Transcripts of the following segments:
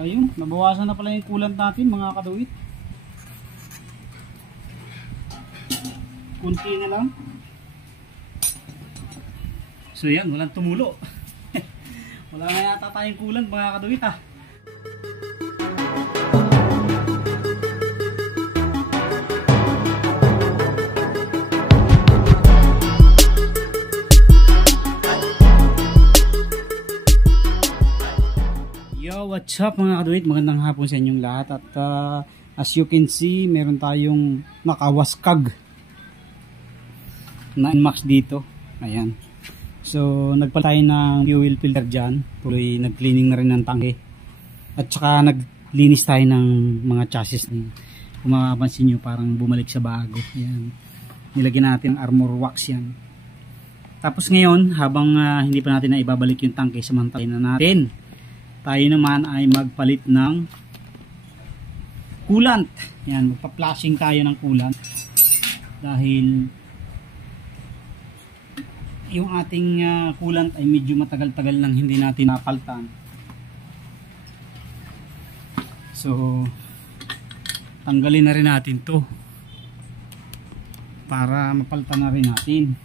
Ayun, nabawasan na pala yung coolant natin mga kaduit. Kunti na lang. So yan, walang tumulo. Wala na yata tayong coolant mga kaduit ha. Yo, what's up mga kaduit? Magandang hapon sa inyong lahat. At as you can see, meron tayong nakawaskag na NMAX dito. Ayan. So, nagpalit tayo ng fuel filter dyan. Tuloy, nag-cleaning na rin ng tangke. At saka naglinis tayo ng mga chassis niya. Kung makapansin nyo, parang bumalik sa bago. Ayan. Nilagyan natin ang armor wax yan. Tapos ngayon, habang hindi pa natin na ibabalik yung tangke, samantayin na natin. Tayo naman ay magpalit ng coolant. Yan, magpa-flashing tayo ng coolant dahil yung ating coolant ay medyo matagal-tagal nang hindi natin napalitan. So tanggalin na rin natin to para mapalitan na rin natin.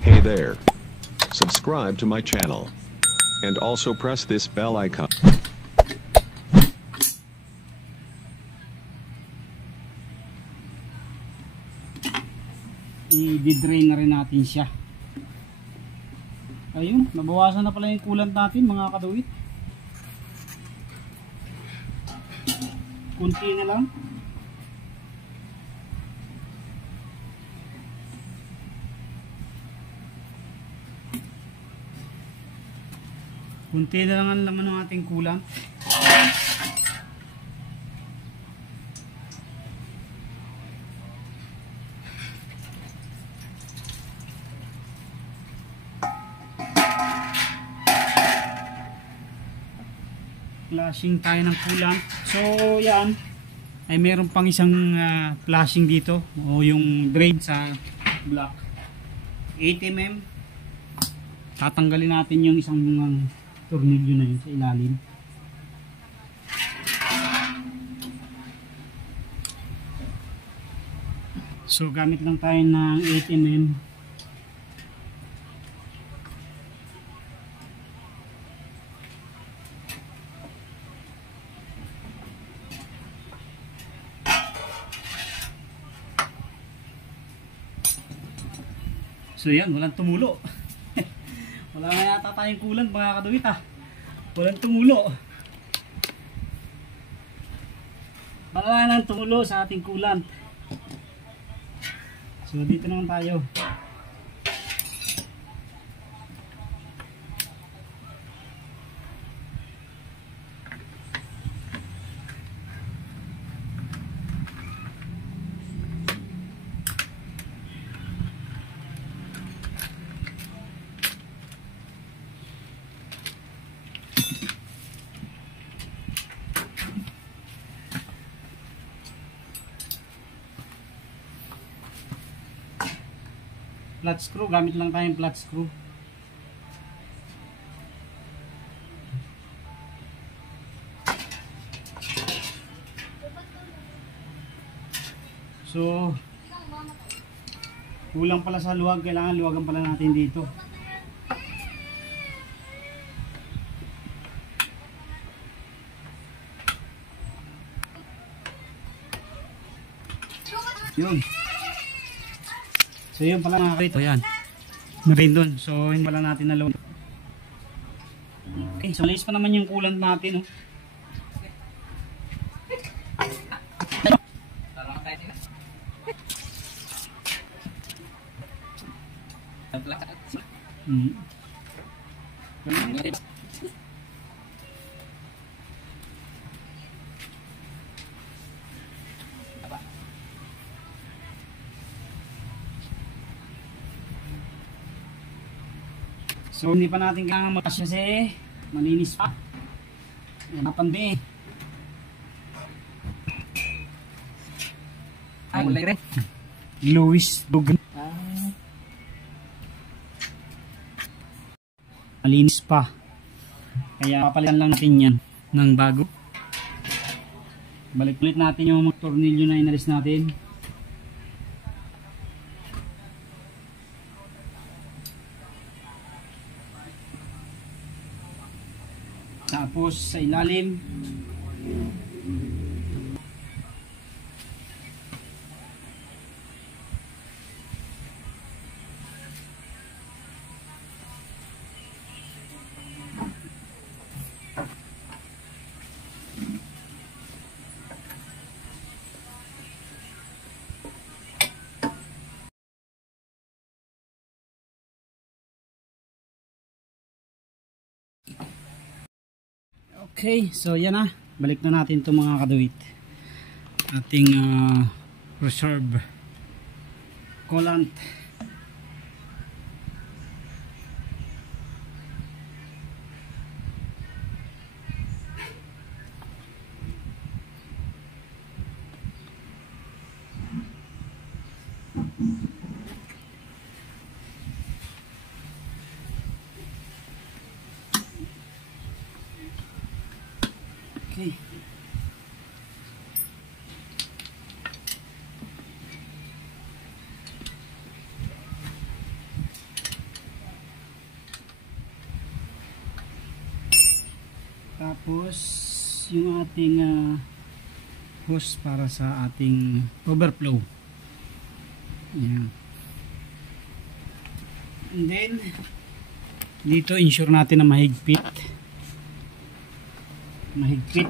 Hey there. Subscribe to my channel and also press this bell icon. I-drain na rin natin siya. Ayun, nabawasan na pala yung coolant natin mga kaduit. Kunti na lang. Kunti na lang ang laman ng ating coolant. Flashing tayo ng coolant. So yan ay meron pang isang flashing dito o yung drain sa block 8mm. Tatanggalin natin yung isang tornilyo na yun sa ilalim. So gamit lang tayo ng 8mm. So yan, walang tumulo. Wala na yata tayong coolant mga kaduit ha. Walang tumulo. Wala nang tumulo sa ating coolant. So dito naman tayo. Flat screw, gamit lang tayong flat screw. So kulang pala sa luwag, kailangan luwagan pala natin dito. Yun. So yun pala mga karito, yan. Narain dun. So hindi pala natin nalaw. Okay, so linis pa naman yung coolant natin. Oh. So hindi pa natin kailangan mag-cash kasi malinis pa. Napandi. Ay, wala rin. Louis Dugan. malinis pa. Kaya papalitan lang natin yan ng bago. Balik ulit natin yung mga tornilyo na inalis natin. Tapos sa ilalim. Okay, so yan na. Balik na natin itong mga kaduit. Ating reserve coolant. Okay. Tapos yung ating hose para sa ating overflow. Ayan. And then dito ensure natin na mahigpit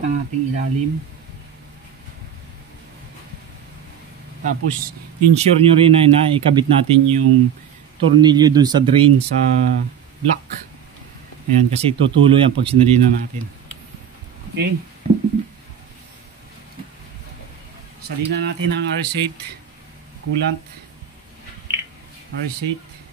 ang ating ilalim. Tapos ensure nyo rin na ikabit natin yung tornilyo dun sa drain sa block. Ayan, kasi tutuloy ang pag sinalina natin. Okay, salina natin ang RS8 coolant. RS8.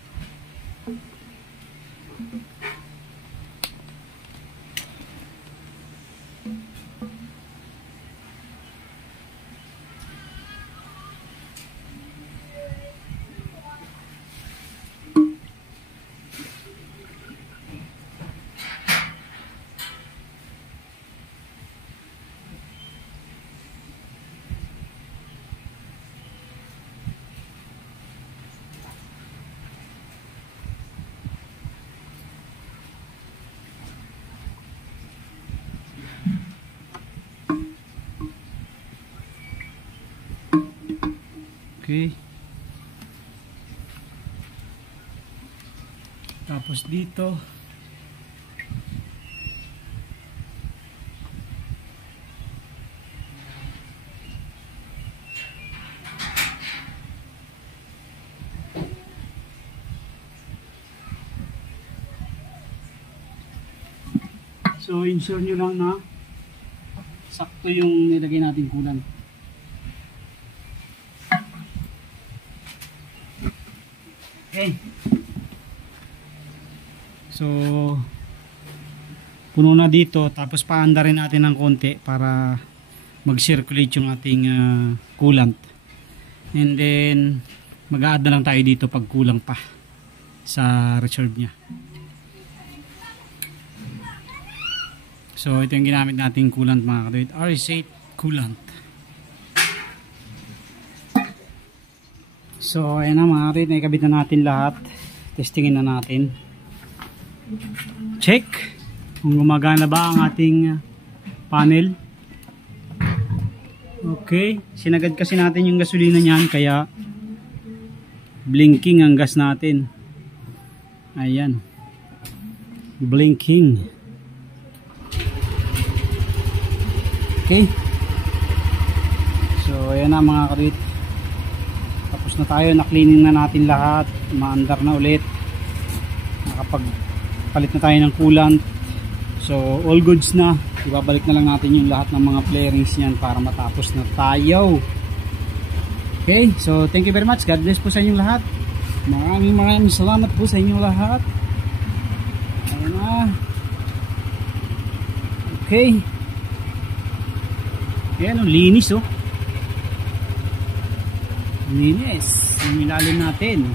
Okay. Tapos dito so ensure nyo lang na sakto yung nilagay natin coolant. Okay. So puno na dito, tapos paanda rin natin ng konti para mag-circulate yung ating coolant. And then mag-a-add na lang tayo dito pag kulang pa sa reserve nya. So ito yung ginamit nating coolant mga kaduit, RS8 coolant. So ayan na mga kaduit, naikabit na natin lahat. Testingin na natin. Check kung gumagana ba ang ating panel. Okay, sinagad kasi natin yung gasolina niyan kaya blinking ang gas natin. Ayan, blinking. Okay, so ayan na mga kaduit, tapos na tayo, na-cleaning na natin lahat, maandar na ulit, nakapagpalit na tayo ng coolant. So all goods na, ibabalik na lang natin yung lahat ng mga flarings niyan para matapos na tayo. Okay, so thank you very much, God bless po sa inyong lahat, maraming salamat po sa inyong lahat. Ayan na. Okay, ayan o, linis o, linis yung ilalim natin.